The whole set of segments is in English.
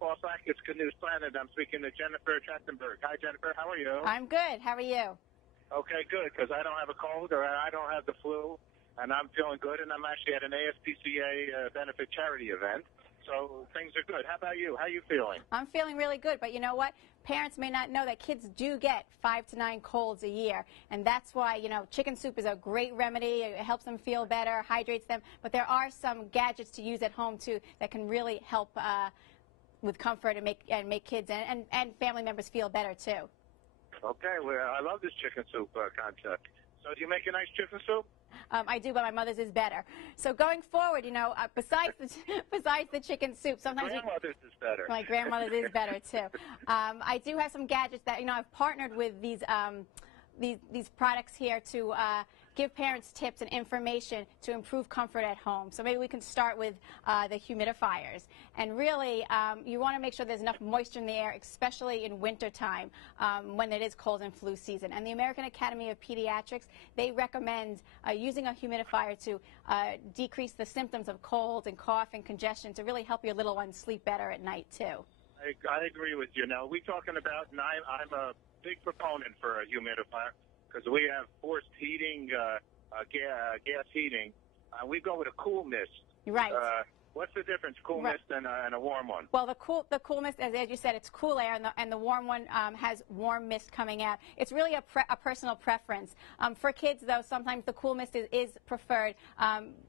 Falls Lake. It's Good News Planet. I'm speaking to Jennifer Trachtenberg. Hi, Jennifer. How are you? I'm good. How are you? Okay, good, because I don't have a cold or I don't have the flu, and I'm feeling good, and I'm actually at an ASPCA benefit charity event, so things are good. How about you? How are you feeling? I'm feeling really good, but you know what? Parents may not know that kids do get 5 to 9 colds a year, and that's why, you know, chicken soup is a great remedy. It helps them feel better, hydrates them, but there are some gadgets to use at home, too, that can really help with comfort and make kids and family members feel better, too. Okay, well, I love this chicken soup concept. So do you make a nice chicken soup? I do, but my mother's is better. So going forward, you know, besides the chicken soup, sometimes grandmother's is better. My grandmother's is better too. I do have some gadgets that, you know, I've partnered with these products here to give parents tips and information to improve comfort at home. So maybe we can start with the humidifiers. And really, you want to make sure there's enough moisture in the air, especially in wintertime when it is cold and flu season. And the American Academy of Pediatrics, they recommend using a humidifier to decrease the symptoms of cold and cough and congestion to really help your little ones sleep better at night, too. I agree with you. Now, we're talking about, and I'm a big proponent for a humidifier because we have forced heating, gas heating. We go with a cool mist. Right. What's the difference, cool mist and a warm one? Well, the cool mist, as you said, it's cool air, and the warm one has warm mist coming out. It's really a personal preference. For kids, though, sometimes the cool mist is preferred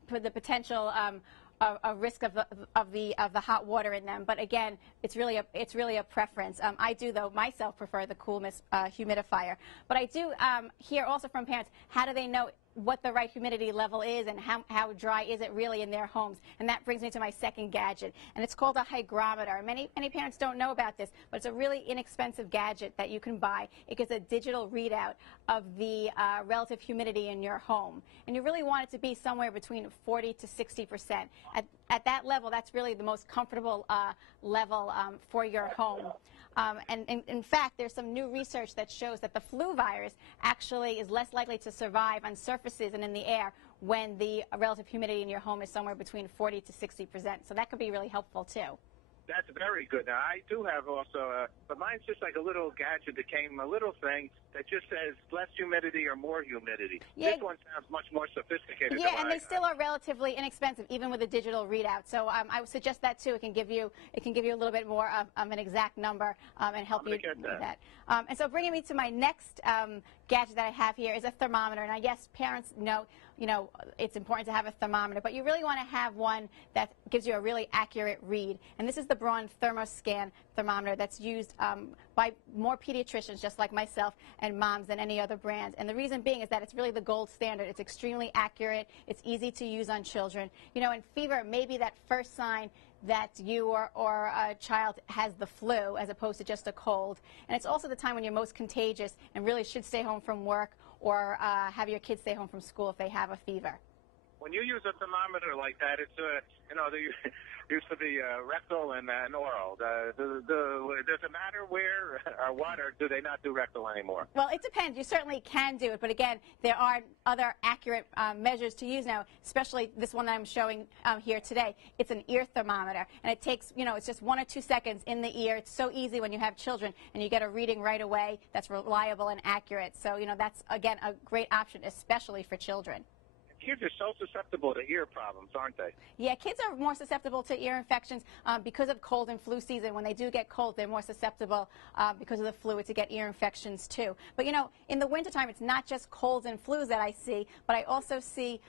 for the potential a risk of the hot water in them, but again, it's really a preference. I do, though, myself prefer the cool mist humidifier. But I do hear also from parents, how do they know what the right humidity level is and how dry is it really in their homes? And that brings me to my second gadget, and it's called a hygrometer. Many parents don't know about this, but it's a really inexpensive gadget that you can buy. It gives a digital readout of the relative humidity in your home, and you really want it to be somewhere between 40 to 60%. At that level, that's really the most comfortable level for your home. And in fact, there's some new research that shows that the flu virus actually is less likely to survive on surfaces and in the air when the relative humidity in your home is somewhere between 40 to 60%. So that could be really helpful, too. That's very good. Now, I do have also, but mine's just like a little gadget that came, a little thing that just says less humidity or more humidity. Yeah. This one sounds much more sophisticated. Yeah, and they still are relatively inexpensive, even with a digital readout. So I would suggest that too. It can give you a little bit more of an exact number and help you with that. And so bringing me to my next gadget that I have here is a thermometer. And I guess parents know, you know, it's important to have a thermometer, but you really want to have one that gives you a really accurate read. And this is the Braun ThermoScan thermometer that's used by more pediatricians, just like myself, and moms than any other brand. And the reason being is that it's really the gold standard. It's extremely accurate. It's easy to use on children. You know, and fever may be that first sign that you or a child has the flu as opposed to just a cold. And it's also the time when you're most contagious and really should stay home from work or have your kids stay home from school if they have a fever. When you use a thermometer like that, it's you know, there used to be rectal and oral. Does it matter where or what, or do they not do rectal anymore? Well, it depends. You certainly can do it, but again, there are other accurate measures to use now, especially this one that I'm showing here today. It's an ear thermometer, and it takes, you know, it's just 1 or 2 seconds in the ear. It's so easy when you have children, and you get a reading right away that's reliable and accurate. So, you know, that's, again, a great option, especially for children. Kids are so susceptible to ear problems, aren't they? Yeah, kids are more susceptible to ear infections because of cold and flu season. When they do get cold, they're more susceptible because of the flu to get ear infections, too. But, you know, in the wintertime, it's not just colds and flus that I see, but I also see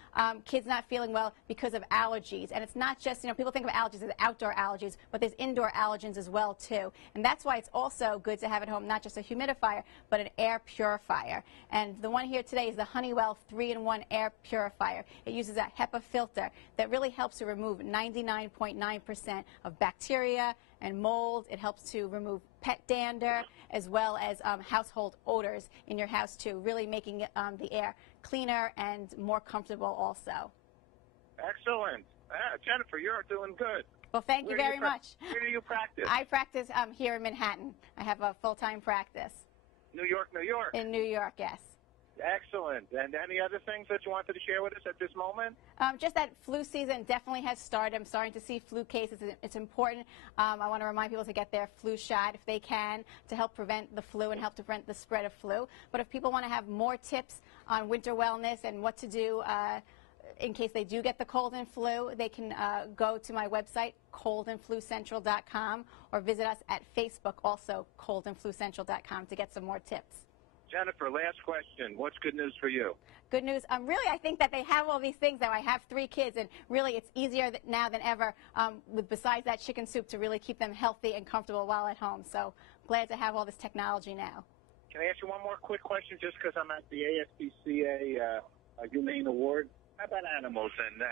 kids not feeling well because of allergies. And it's not just, you know, people think of allergies as outdoor allergies, but there's indoor allergens as well, too. And that's why it's also good to have at home not just a humidifier, but an air purifier. And the one here today is the Honeywell 3-in-1 air purifier. It uses a HEPA filter that really helps to remove 99.9% of bacteria and mold. It helps to remove pet dander as well as household odors in your house too, really making the air cleaner and more comfortable also. Excellent. Jennifer, you're doing good. Well, thank you very much. Where do you practice? I practice here in Manhattan. I have a full-time practice. New York, New York. In New York, yes. Excellent. And any other things that you wanted to share with us at this moment? Just that flu season definitely has started. I'm starting to see flu cases. It's important. I want to remind people to get their flu shot if they can to help prevent the flu and help to prevent the spread of flu. But if people want to have more tips on winter wellness and what to do in case they do get the cold and flu, they can go to my website, coldandflucentral.com, or visit us at Facebook, also coldandflucentral.com, to get some more tips. Jennifer, last question. What's good news for you? Good news. Really, I think that they have all these things now. I have 3 kids, and really it's easier now than ever, besides that chicken soup, to really keep them healthy and comfortable while at home. So glad to have all this technology now. Can I ask you one more quick question, just because I'm at the ASPCA Humane Award? How about animals and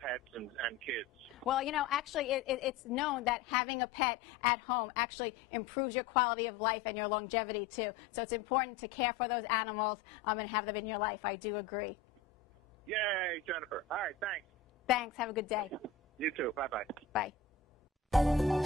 pets and kids? Well, you know, actually, it's known that having a pet at home actually improves your quality of life and your longevity, too. So it's important to care for those animals and have them in your life. I do agree. Yay, Jennifer. All right, thanks. Thanks. Have a good day. You too. Bye-bye. Bye.